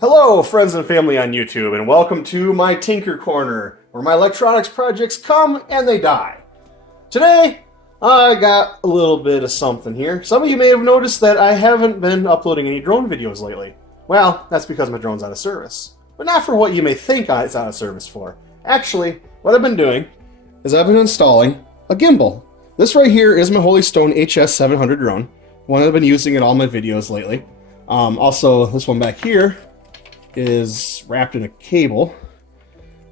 Hello, friends and family on YouTube, and welcome to my Tinker Corner, where my electronics projects come and they die. Today, I got a little bit of something here. Some of you may have noticed that I haven't been uploading any drone videos lately. Well, that's because my drone's out of service. But not for what you may think it's out of service for. Actually, what I've been doing is I've been installing a gimbal. This right here is my Holy Stone HS700 drone, one I've been using in all my videos lately. Also, this one back here is wrapped in a cable.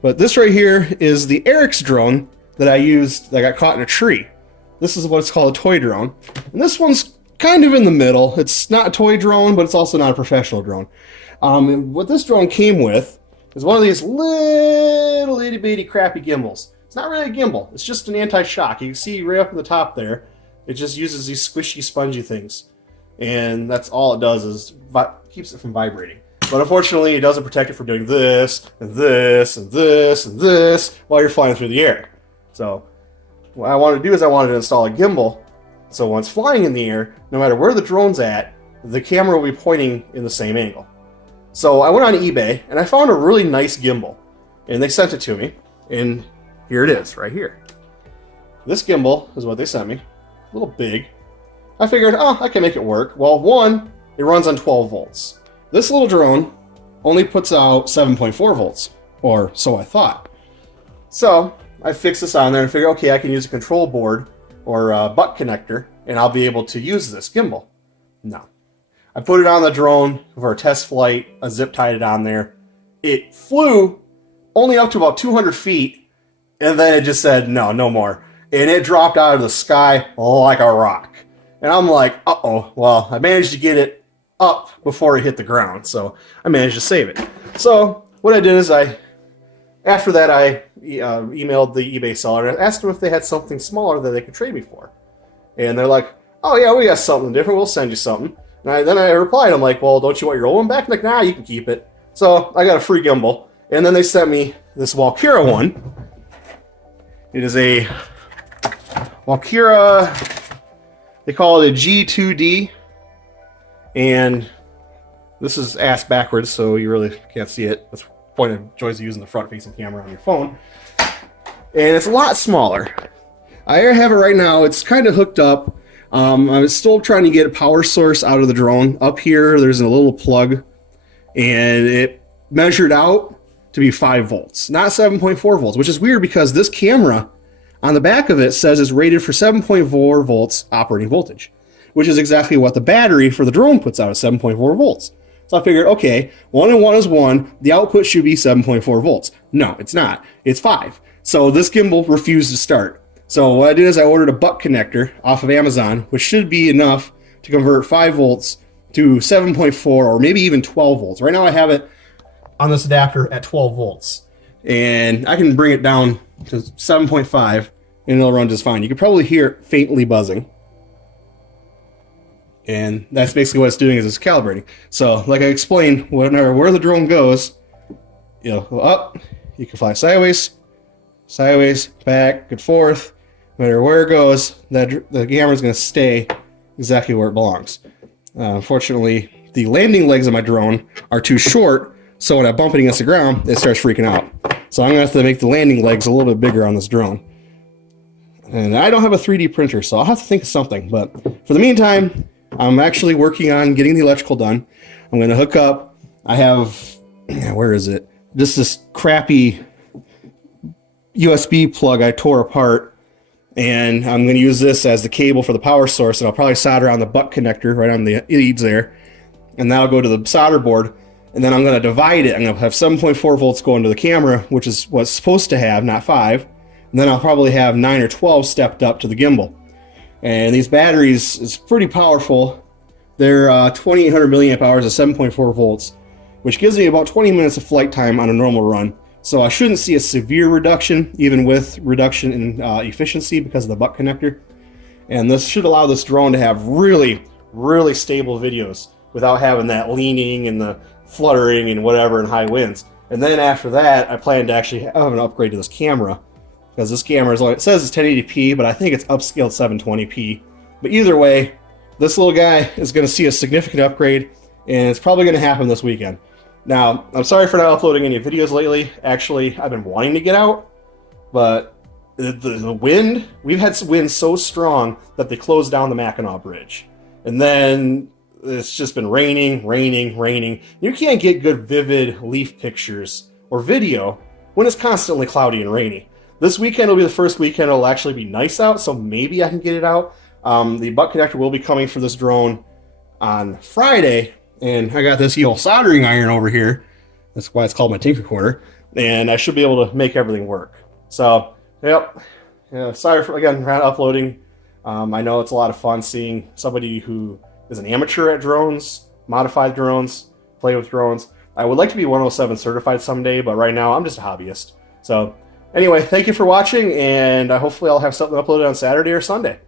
But this right here is the Eric's drone that I used that got caught in a tree. This is what's called a toy drone. And this one's kind of in the middle. It's not a toy drone, but it's also not a professional drone. And what this drone came with is one of these little itty bitty crappy gimbals. It's not really a gimbal, it's just an anti-shock. You can see right up in the top there, it just uses these squishy, spongy things. And that's all it does is keeps it from vibrating. But unfortunately, it doesn't protect it from doing this, and this, and this, and this, while you're flying through the air. So, what I wanted to do is I wanted to install a gimbal, so when it's flying in the air, no matter where the drone's at, the camera will be pointing in the same angle. So I went on eBay, and I found a really nice gimbal. And they sent it to me, and here it is, right here. This gimbal is what they sent me. A little big. I figured, oh, I can make it work. Well, one, it runs on 12 volts. This little drone only puts out 7.4 volts, or so I thought. So I fixed this on there and figured, okay, I can use a control board or a butt connector, and I'll be able to use this gimbal. No. I put it on the drone for a test flight, I zip tied it on there. It flew only up to about 200 feet, and then it just said, no, no more. And it dropped out of the sky like a rock. And I'm like, uh-oh, well, I managed to get it up before it hit the ground, so I managed to save it. So what I did is after that I emailed the eBay seller and asked them if they had something smaller that they could trade me for. And they're like, oh yeah, we got something different, we'll send you something. And then I replied, I'm like, well, don't you want your old one back? And like, nah, you can keep it. So I got a free gimbal, and then they sent me this Walkera one. It is a Walkera, they call it a G2D. And this is ass backwards, so you really can't see it. That's the point of joys of using the front-facing camera on your phone. And it's a lot smaller. I have it right now. It's kind of hooked up. I'm still trying to get a power source out of the drone. Up here, there's a little plug, and it measured out to be 5 volts, not 7.4 volts, which is weird because this camera on the back of it says it's rated for 7.4 volts operating voltage, which is exactly what the battery for the drone puts out at 7.4 volts. So I figured, okay, 1 and 1 is 1, the output should be 7.4 volts. No, it's not, it's 5. So this gimbal refused to start. So what I did is I ordered a butt connector off of Amazon, which should be enough to convert 5 volts to 7.4 or maybe even 12 volts. Right now I have it on this adapter at 12 volts. And I can bring it down to 7.5 and it'll run just fine. You can probably hear it faintly buzzing. And that's basically what it's doing, is it's calibrating. So, like I explained, where the drone goes, you'll go up, you can fly sideways, back, and forth. No matter where it goes, the camera's going to stay exactly where it belongs. Unfortunately, the landing legs of my drone are too short, so when I bump it against the ground, it starts freaking out. So I'm going to have to make the landing legs a little bit bigger on this drone. And I don't have a 3D printer, so I'll have to think of something. But for the meantime, I'm actually working on getting the electrical done. I'm going to hook up. I have, where is it? Just this crappy USB plug I tore apart. And I'm going to use this as the cable for the power source. And I'll probably solder on the butt connector right on the leads there. And that'll go to the solder board. And then I'm going to divide it. I'm going to have 7.4 volts going to the camera, which is what's supposed to have, not 5. And then I'll probably have 9 or 12 stepped up to the gimbal. And these batteries is pretty powerful. They're 2800 milliamp hours at 7.4 volts, which gives me about 20 minutes of flight time on a normal run. So I shouldn't see a severe reduction, even with reduction in efficiency because of the butt connector. And this should allow this drone to have really, really stable videos without having that leaning and the fluttering and whatever and high winds. And then after that, I plan to actually have an upgrade to this camera. Because this camera, it says it's 1080p, but I think it's upscaled 720p. But either way, this little guy is going to see a significant upgrade, and it's probably going to happen this weekend. Now, I'm sorry for not uploading any videos lately. Actually, I've been wanting to get out, but the wind, we've had some wind so strong that they closed down the Mackinac Bridge. And then it's just been raining, raining, raining. You can't get good vivid leaf pictures or video when it's constantly cloudy and rainy. This weekend will be the first weekend it'll actually be nice out, so maybe I can get it out. The butt connector will be coming for this drone on Friday, and I got this old soldering iron over here. That's why it's called my Tinker Corner, and I should be able to make everything work. So, yep. Yeah, sorry for, again, not uploading. I know it's a lot of fun seeing somebody who is an amateur at drones, modified drones, play with drones. I would like to be 107 certified someday, but right now I'm just a hobbyist. So, anyway, thank you for watching, and hopefully I'll have something uploaded on Saturday or Sunday.